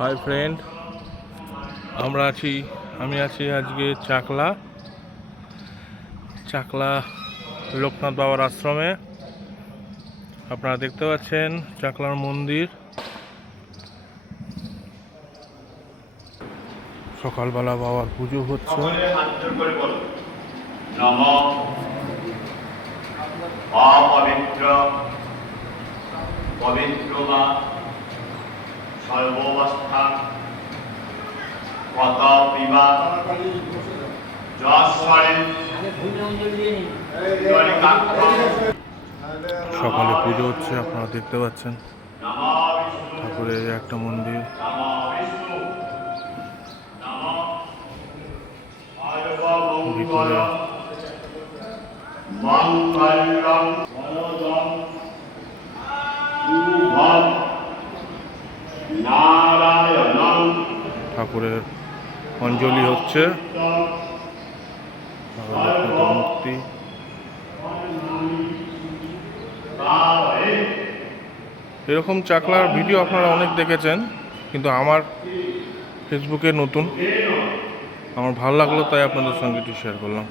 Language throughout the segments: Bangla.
হাই ফ্রেন্ড, আমি আছি আজকে চাকলা লোকনাথ বাবার আশ্রমে। আপনারা দেখতে পাচ্ছেন চাকলার মন্দির। সকালবেলা বাবার পুজো হচ্ছে। পবিত্র বা সর্বাবস্থা কত বিবাহ সকালে পুজো হচ্ছে, আপনারা দেখতে পাচ্ছেন ঠাকুরের একটা মন্দির। ভিতরে ঠাকুরের অঞ্জলি হচ্ছে। মূর্তি এরকম চাকলার ভিডিও আপনারা অনেক দেখেছেন, কিন্তু আমার ফেসবুকে নতুন, আমার ভালো লাগলো তাই আপনাদের সঙ্গে একটু শেয়ার করলাম।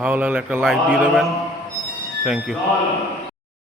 ভালো লাগলে একটা লাইক দিয়ে দেবেন। Thank you.